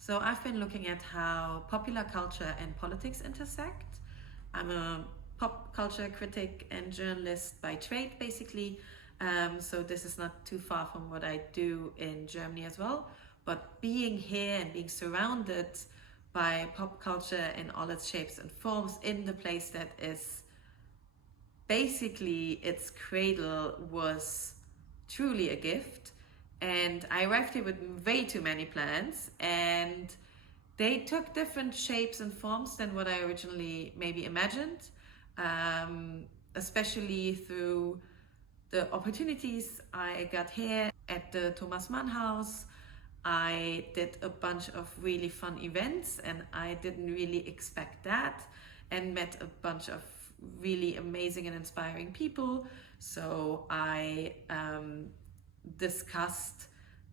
So I've been looking at how popular culture and politics intersect. I'm a pop culture critic and journalist by trade, basically. So this is not too far from what I do in Germany as well. But being here and being surrounded by pop culture in all its shapes and forms in the place that is basically its cradle was truly a gift. And I arrived here with way too many plans, and they took different shapes and forms than what I originally maybe imagined, especially through the opportunities I got here at the Thomas Mann House. I did a bunch of really fun events, and I didn't really expect that, and met a bunch of really amazing and inspiring people. So I discussed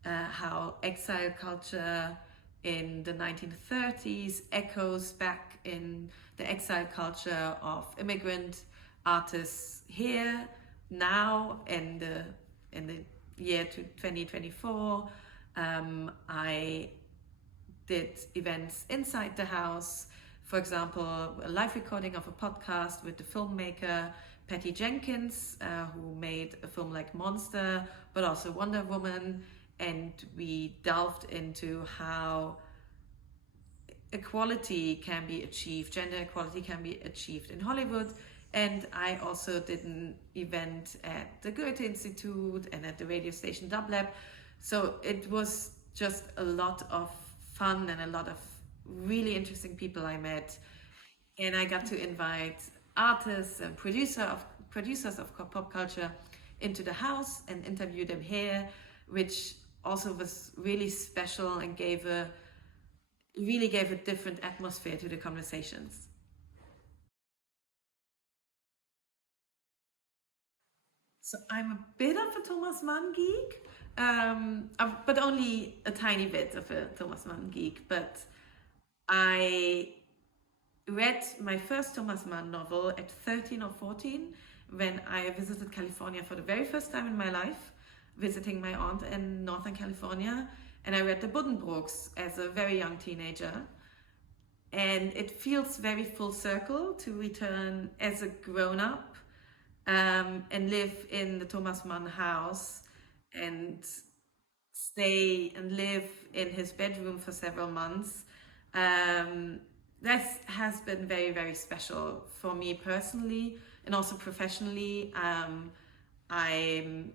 how exile culture in the 1930s echoes back in the exile culture of immigrant artists here now in the year to 2024. I did events inside the house, for example, a live recording of a podcast with the filmmaker Patty Jenkins, who made a film like Monster, but also Wonder Woman. And we delved into how equality can be achieved, gender equality can be achieved in Hollywood. And I also did an event at the Goethe Institute and at the radio station Dublab. So it was just a lot of fun and a lot of really interesting people I met. And I got to invite artists and producers of pop culture into the house and interview them here, which also was really special and really gave a different atmosphere to the conversations. So I'm a bit of a Thomas Mann geek, but only a tiny bit of a Thomas Mann geek. But I read my first Thomas Mann novel at 13 or 14 when I visited California for the very first time in my life, visiting my aunt in Northern California. And I read the Buddenbrooks as a very young teenager. And it feels very full circle to return as a grown up, and live in the Thomas Mann house and stay and live in his bedroom for several months. That has been very, very special for me personally and also professionally. I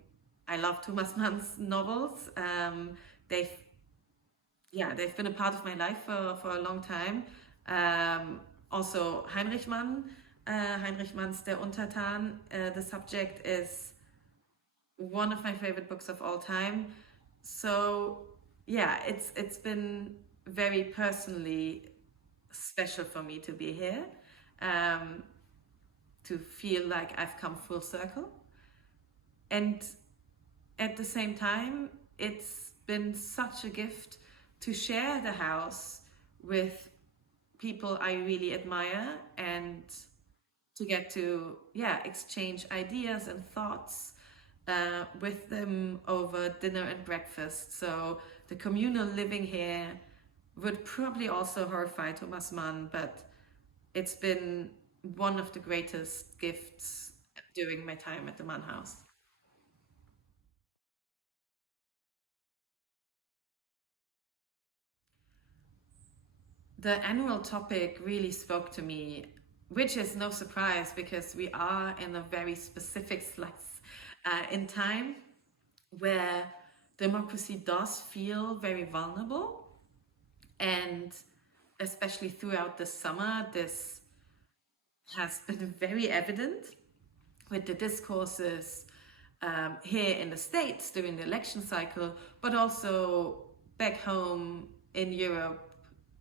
I love Thomas Mann's novels. They've they've been a part of my life for a long time. Also Heinrich Mann's Der Untertan. The subject is one of my favorite books of all time. So yeah, it's been very personally special for me to be here, um, to feel like I've come full circle. And at the same time, it's been such a gift to share the house with people I really admire and to get to, exchange ideas and thoughts with them over dinner and breakfast. So the communal living here would probably also horrify Thomas Mann, but it's been one of the greatest gifts during my time at the Mann House. The annual topic really spoke to me, which is no surprise because we are in a very specific slice in time where democracy does feel very vulnerable. And especially throughout the summer, this has been very evident with the discourses here in the States during the election cycle, but also back home in Europe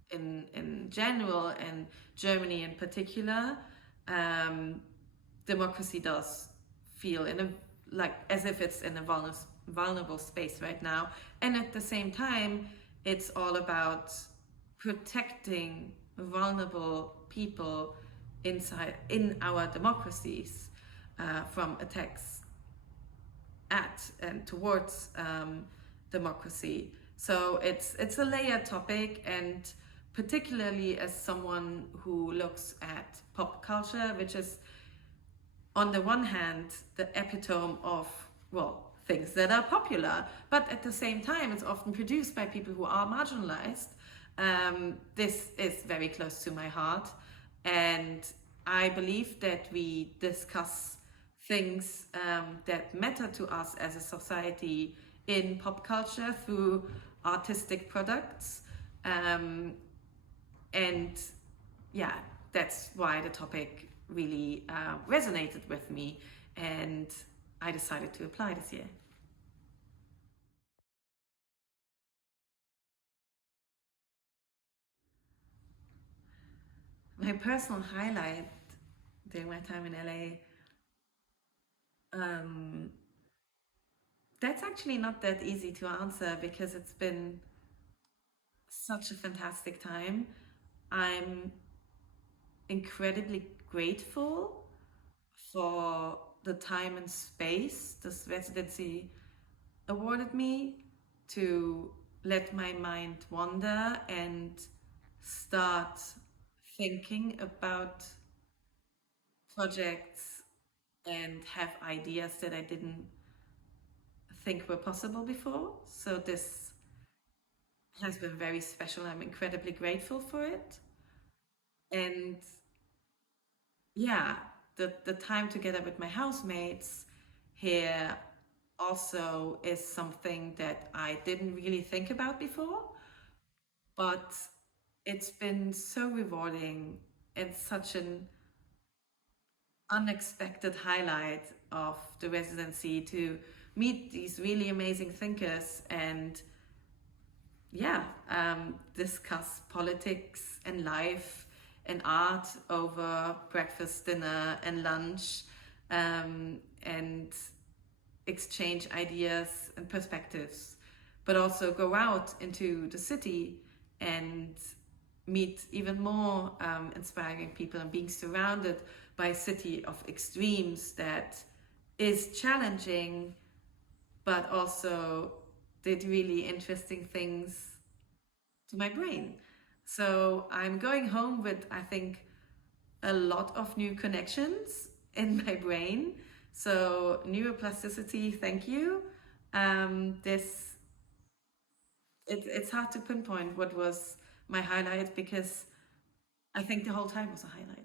in general and Germany in particular. Democracy does feel in a like as if it's in a vulnerable space right now, and at the same time, it's all about protecting vulnerable people inside in our democracies from attacks at and towards democracy. So it's a layered topic, and particularly as someone who looks at pop culture, which is on the one hand the epitome of, well, things that are popular, but at the same time it's often produced by people who are marginalized. This is very close to my heart, and I believe that we discuss things that matter to us as a society in pop culture through artistic products. And yeah, that's why the topic really resonated with me, and I decided to apply this year. My personal highlight during my time in LA, um, that's actually not that easy to answer because it's been such a fantastic time. I'm incredibly grateful for the time and space this residency awarded me to let my mind wander and start thinking about projects and have ideas that I didn't think were possible before. So this has been very special. I'm incredibly grateful for it. And yeah, the time together with my housemates here also is something that I didn't really think about before, but it's been so rewarding and such an unexpected highlight of the residency to meet these really amazing thinkers and yeah, discuss politics and life and art over breakfast, dinner, and lunch, and exchange ideas and perspectives, but also go out into the city and meet even more inspiring people, and being surrounded by a city of extremes that is challenging but also did really interesting things to my brain. So I'm going home with, I think, a lot of new connections in my brain. So neuroplasticity, thank you. This it's hard to pinpoint what was my highlight because I think the whole time was a highlight.